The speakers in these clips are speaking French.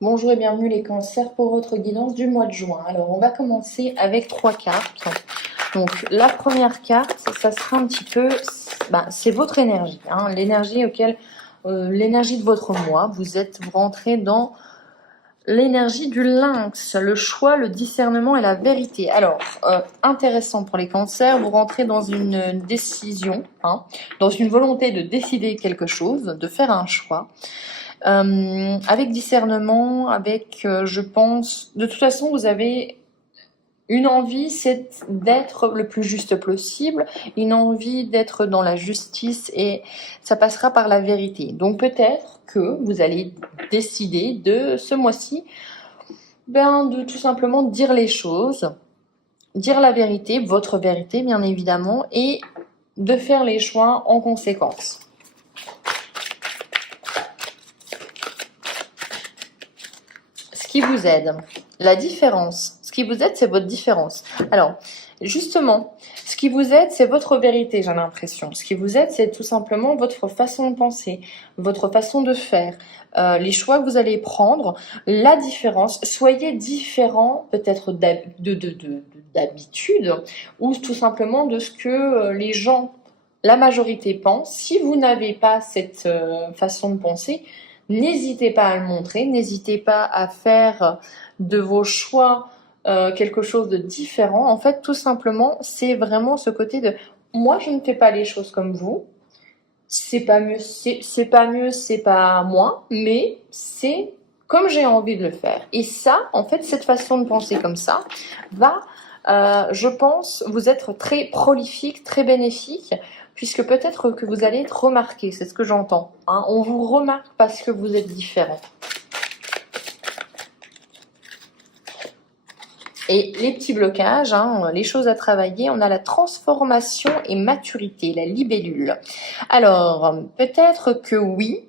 Bonjour et bienvenue les cancers pour votre guidance du mois de juin. Alors on va commencer avec 3 cartes. Donc la première carte, ça sera un petit peu, c'est votre énergie, hein, l'énergie l'énergie de votre mois. Vous rentrez dans l'énergie du lynx, le choix, le discernement et la vérité. Alors, intéressant pour les cancers, vous rentrez dans une décision, hein, dans une volonté de décider quelque chose, de faire un choix. Avec discernement, je pense, de toute façon, vous avez une envie, c'est d'être le plus juste possible, une envie d'être dans la justice et ça passera par la vérité. Donc peut-être que vous allez décider de ce mois-ci, de tout simplement dire les choses, dire la vérité, votre vérité bien évidemment, et de faire les choix en conséquence. Ce qui vous aide, la différence. Ce qui vous aide, c'est votre différence. Alors, justement, ce qui vous aide, c'est votre vérité, j'ai l'impression. Ce qui vous aide, c'est tout simplement votre façon de penser, votre façon de faire, les choix que vous allez prendre, la différence. Soyez différent, peut-être d'habitude, ou tout simplement de ce que les gens, la majorité pense. Si vous n'avez pas cette façon de penser, n'hésitez pas à le montrer, n'hésitez pas à faire de vos choix quelque chose de différent. En fait, tout simplement, c'est vraiment ce côté de moi, je ne fais pas les choses comme vous. C'est pas mieux, c'est pas mieux, c'est pas moins, mais c'est comme j'ai envie de le faire. Et ça, en fait, cette façon de penser comme ça va, je pense, vous être très prolifique, très bénéfique, puisque peut-être que vous allez être remarqué, c'est ce que j'entends. Hein. On vous remarque parce que vous êtes différent. Et les petits blocages, hein, les choses à travailler, on a la transformation et maturité, la libellule. Alors, peut-être que oui,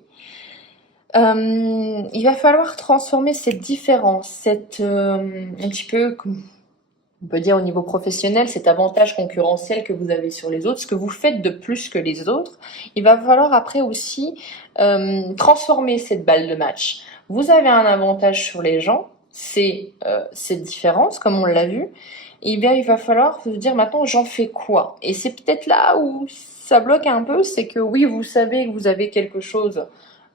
il va falloir transformer cette différence, un petit peu, on peut dire au niveau professionnel, cet avantage concurrentiel que vous avez sur les autres, ce que vous faites de plus que les autres. Il va falloir après aussi transformer cette balle de match. Vous avez un avantage sur les gens, c'est cette différence, comme on l'a vu. Et bien, il va falloir se dire maintenant, j'en fais quoi? Et c'est peut-être là où ça bloque un peu, c'est que oui, vous savez que vous avez quelque chose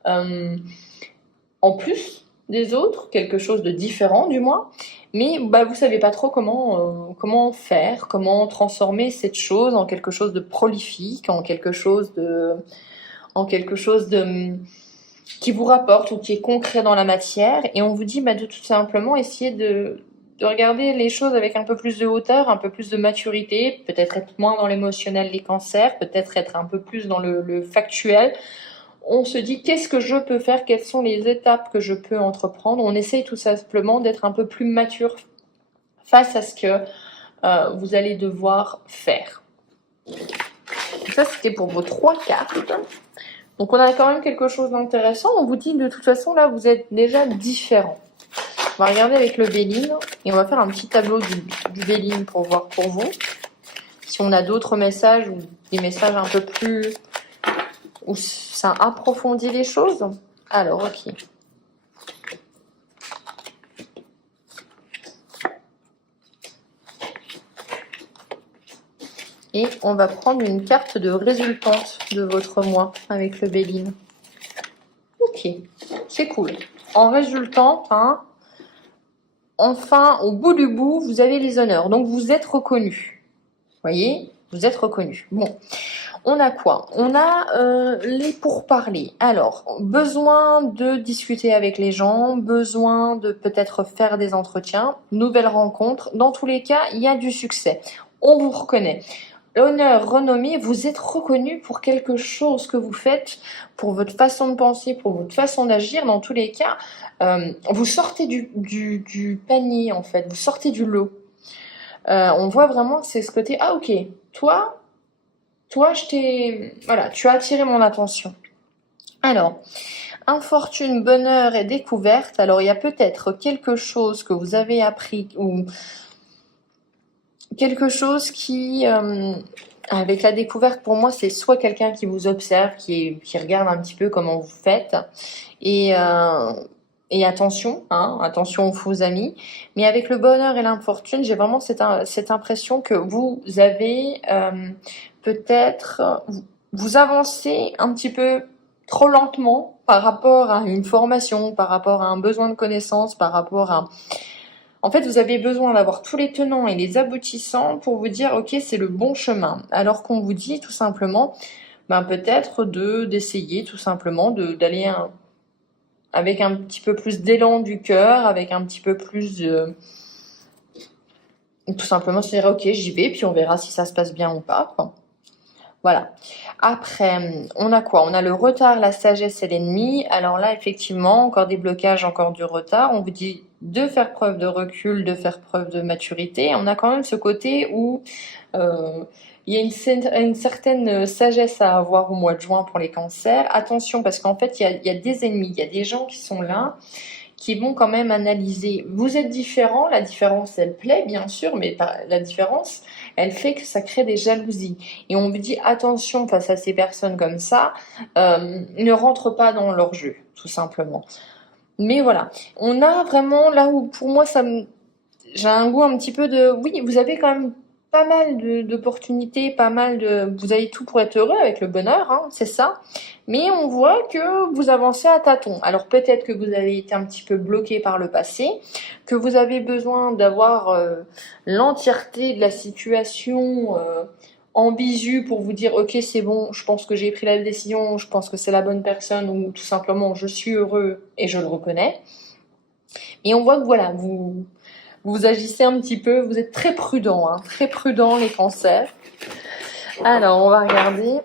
en plus des autres, quelque chose de différent du moins, mais vous savez pas trop comment faire, comment transformer cette chose en quelque chose de prolifique, en quelque chose de qui vous rapporte ou qui est concret dans la matière. Et on vous dit de tout simplement essayer de regarder les choses avec un peu plus de hauteur, un peu plus de maturité, peut-être être moins dans l'émotionnel, les cancers, peut-être être un peu plus dans le factuel. On se dit qu'est-ce que je peux faire, quelles sont les étapes que je peux entreprendre. On essaye tout simplement d'être un peu plus mature face à ce que vous allez devoir faire. Ça, c'était pour vos 3 cartes. Donc, on a quand même quelque chose d'intéressant. On vous dit de toute façon, là, vous êtes déjà différent. On va regarder avec le Béline et on va faire un petit tableau du Béline pour voir pour vous. Si on a d'autres messages ou des messages un peu plus où ça approfondit les choses. Alors, ok. Et on va prendre une carte de résultante de votre mois avec le Béline. Ok, c'est cool. En résultante, hein, enfin, au bout du bout, vous avez les honneurs. Donc, vous êtes reconnu. Voyez, vous êtes reconnu. Bon. On a quoi? On a les pourparlers. Alors, besoin de discuter avec les gens, besoin de peut-être faire des entretiens, nouvelles rencontres. Dans tous les cas, il y a du succès. On vous reconnaît. Honneur, renommée, vous êtes reconnu pour quelque chose que vous faites, pour votre façon de penser, pour votre façon d'agir. Dans tous les cas, vous sortez du panier, en fait. Vous sortez du lot. On voit vraiment, c'est ce côté, ah ok, toi, voilà, tu as attiré mon attention. Alors, infortune, bonheur et découverte. Alors, il y a peut-être quelque chose que vous avez appris ou quelque chose qui, avec la découverte, pour moi, c'est soit quelqu'un qui vous observe, qui regarde un petit peu comment vous faites et Et attention, hein, attention aux faux amis. Mais avec le bonheur et l'infortune, j'ai vraiment cette impression que vous avez peut-être, vous avancez un petit peu trop lentement par rapport à une formation, par rapport à un besoin de connaissance, par rapport à... En fait, vous avez besoin d'avoir tous les tenants et les aboutissants pour vous dire, ok, c'est le bon chemin. Alors qu'on vous dit tout simplement, ben, peut-être d'essayer tout simplement d'aller avec un petit peu plus d'élan du cœur, avec un petit peu plus de... Tout simplement se dire, ok, j'y vais, puis on verra si ça se passe bien ou pas, quoi. Voilà. Après, on a quoi? On a le retard, la sagesse et l'ennemi. Alors là, effectivement, encore des blocages, encore du retard. On vous dit de faire preuve de recul, de faire preuve de maturité. On a quand même ce côté où il y a une certaine sagesse à avoir au mois de juin pour les cancers. Attention, parce qu'en fait, il y a des ennemis, il y a des gens qui sont là, qui vont quand même analyser. Vous êtes différents, la différence, elle plaît, bien sûr, mais la différence, elle fait que ça crée des jalousies. Et on vous dit, attention face à ces personnes comme ça, ne rentre pas dans leur jeu, tout simplement. Mais voilà, on a vraiment, là où pour moi, j'ai un goût un petit peu de... Oui, vous avez quand même pas mal d'opportunités, pas mal de... Vous avez tout pour être heureux avec le bonheur, hein, c'est ça. Mais on voit que vous avancez à tâtons. Alors peut-être que vous avez été un petit peu bloqué par le passé, que vous avez besoin d'avoir l'entièreté de la situation en bisu pour vous dire, ok, c'est bon, je pense que j'ai pris la décision, je pense que c'est la bonne personne, ou tout simplement, je suis heureux et je le reconnais. Et on voit que voilà, vous agissez un petit peu, vous êtes très prudent, hein, très prudent les cancers. Alors, on va regarder.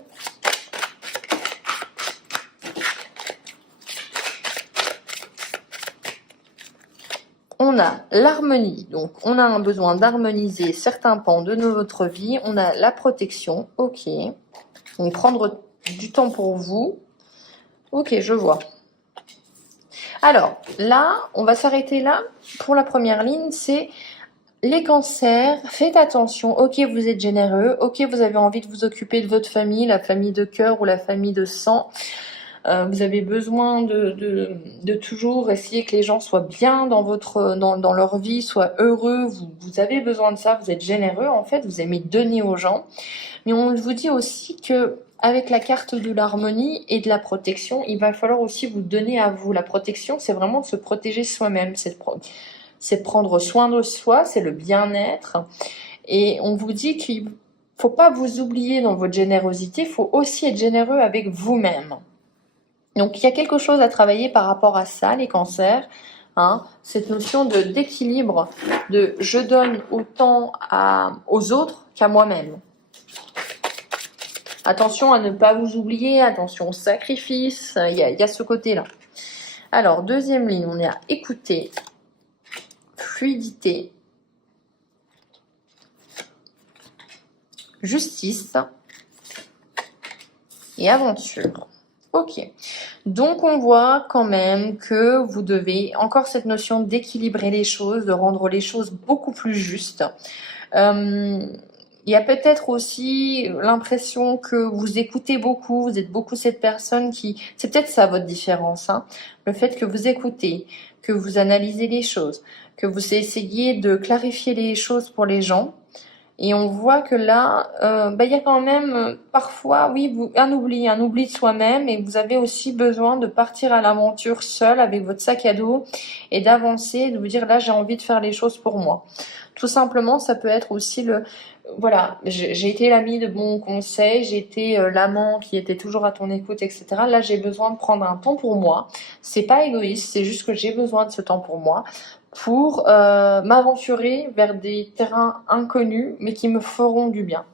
On a l'harmonie, donc on a un besoin d'harmoniser certains pans de notre vie. On a la protection, ok. Donc prendre du temps pour vous. Ok, je vois. Alors, là, on va s'arrêter là. Pour la première ligne, c'est... Les cancers, faites attention, ok vous êtes généreux, ok vous avez envie de vous occuper de votre famille, la famille de cœur ou la famille de sang, vous avez besoin de toujours essayer que les gens soient bien dans leur vie, soient heureux, vous avez besoin de ça, vous êtes généreux en fait, vous aimez donner aux gens, mais on vous dit aussi que avec la carte de l'harmonie et de la protection, il va falloir aussi vous donner à vous. La protection, c'est vraiment de se protéger soi-même, c'est prendre soin de soi, c'est le bien-être. Et on vous dit qu'il ne faut pas vous oublier dans votre générosité, il faut aussi être généreux avec vous-même. Donc il y a quelque chose à travailler par rapport à ça, les cancers. Hein, cette notion d'équilibre, de je donne autant aux autres qu'à moi-même. Attention à ne pas vous oublier, attention au sacrifice, il y a ce côté-là. Alors, deuxième ligne, on est à écouter, fluidité, justice et aventure. Ok, donc on voit quand même que vous devez, encore cette notion d'équilibrer les choses, de rendre les choses beaucoup plus justes. Il y a peut-être aussi l'impression que vous écoutez beaucoup, vous êtes beaucoup cette personne qui... C'est peut-être ça votre différence, hein. Le fait que vous écoutez, que vous analysez les choses, que vous essayez de clarifier les choses pour les gens. Et on voit que là, il y a quand même parfois, oui, un oubli de soi-même, et vous avez aussi besoin de partir à l'aventure seul avec votre sac à dos et d'avancer, de vous dire là j'ai envie de faire les choses pour moi. Tout simplement, ça peut être aussi voilà, j'ai été l'ami de bons conseils, j'ai été l'amant qui était toujours à ton écoute, etc. Là, j'ai besoin de prendre un temps pour moi. C'est pas égoïste, c'est juste que j'ai besoin de ce temps pour moi, pour m'aventurer vers des terrains inconnus, mais qui me feront du bien.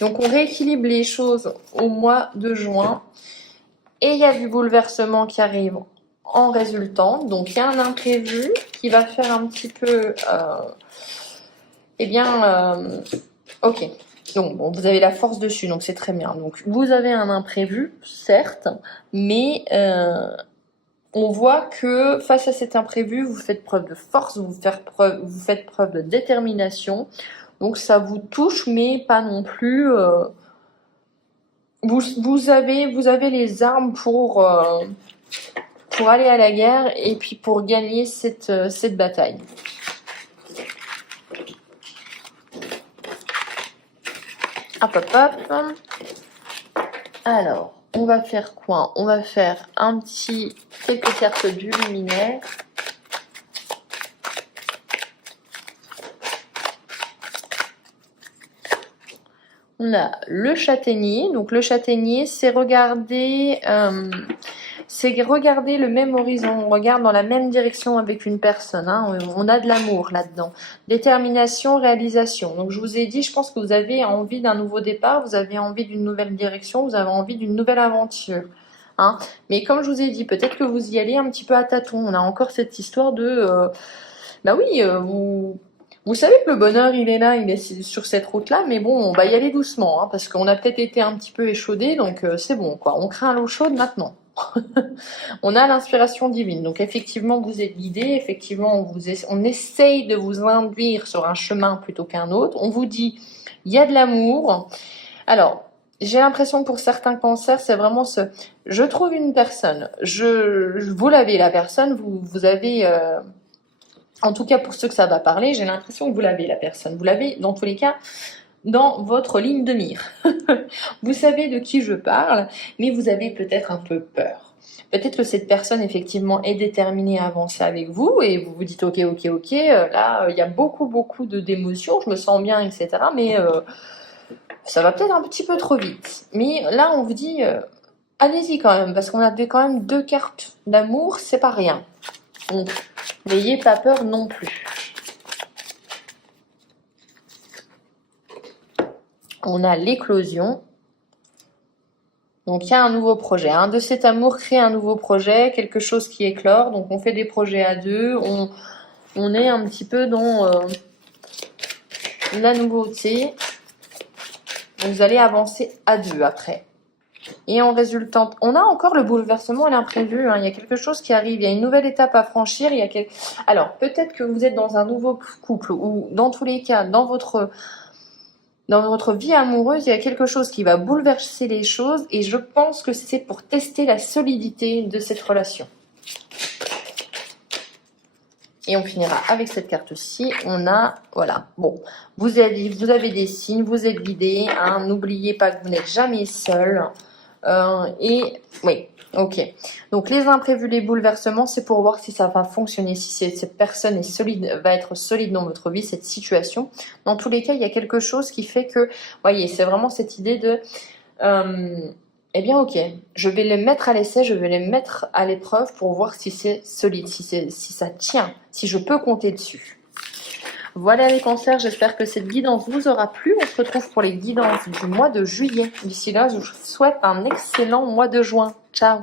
Donc, on rééquilibre les choses au mois de juin. Et il y a du bouleversement qui arrive en résultant. Donc, il y a un imprévu qui va faire un petit peu... ok. Donc, bon, vous avez la force dessus, donc c'est très bien. Donc, vous avez un imprévu, certes, mais... on voit que face à cet imprévu, vous faites preuve de force, vous faites preuve de détermination. Donc ça vous touche, mais pas non plus. Vous avez les armes pour aller à la guerre et puis pour gagner cette bataille. Hop, hop, hop. Alors, on va faire quoi? On va faire quelques cartes du luminaire. On a le châtaignier. Donc le châtaignier, c'est regarder le même horizon. On regarde dans la même direction avec une personne. Hein. On a de l'amour là-dedans. Détermination, réalisation. Donc je vous ai dit, je pense que vous avez envie d'un nouveau départ, vous avez envie d'une nouvelle direction, vous avez envie d'une nouvelle aventure. Hein. Mais comme je vous ai dit, peut-être que vous y allez un petit peu à tâtons. On a encore cette histoire de... bah oui, vous savez que le bonheur, il est là, il est sur cette route-là, mais bon, on va y aller doucement, hein, parce qu'on a peut-être été un petit peu échaudé, donc c'est bon, quoi. On craint l'eau chaude maintenant. On a l'inspiration divine, donc effectivement, vous êtes guidé, effectivement, on essaye de vous induire sur un chemin plutôt qu'un autre. On vous dit, il y a de l'amour. Alors, j'ai l'impression pour certains cancers, c'est vraiment je trouve une personne, vous l'avez la personne, vous avez... En tout cas, pour ceux que ça va parler, j'ai l'impression que vous l'avez, la personne. Vous l'avez, dans tous les cas, dans votre ligne de mire. Vous savez de qui je parle, mais vous avez peut-être un peu peur. Peut-être que cette personne, effectivement, est déterminée à avancer avec vous et vous vous dites, ok, là, il y a beaucoup d'émotions, je me sens bien, etc. Mais ça va peut-être un petit peu trop vite. Mais là, on vous dit, allez-y quand même, parce qu'on a quand même 2 cartes d'amour, c'est pas rien. Donc, n'ayez pas peur non plus. On a l'éclosion. Donc, il y a un nouveau projet. Hein. De cet amour crée un nouveau projet, quelque chose qui éclore. Donc, on fait des projets à 2. On est un petit peu dans la nouveauté. Vous allez avancer à 2 après. Et en résultant, on a encore le bouleversement à l'imprévu. Hein. Il y a quelque chose qui arrive, il y a une nouvelle étape à franchir. Alors, peut-être que vous êtes dans un nouveau couple ou dans tous les cas, dans votre vie amoureuse, il y a quelque chose qui va bouleverser les choses et je pense que c'est pour tester la solidité de cette relation. Et on finira avec cette carte-ci. On a, voilà, bon, vous avez des signes, vous êtes guidés. Hein, n'oubliez pas que vous n'êtes jamais seul. Et oui, ok. Donc les imprévus, les bouleversements, c'est pour voir si ça va fonctionner, si cette personne va être solide dans votre vie, cette situation. Dans tous les cas, il y a quelque chose qui fait que, voyez, c'est vraiment cette idée de, eh bien ok, je vais les mettre à l'essai, je vais les mettre à l'épreuve pour voir si c'est solide, si ça tient, si je peux compter dessus. Voilà les cancers, j'espère que cette guidance vous aura plu. On se retrouve pour les guidances du mois de juillet. D'ici là, je vous souhaite un excellent mois de juin. Ciao!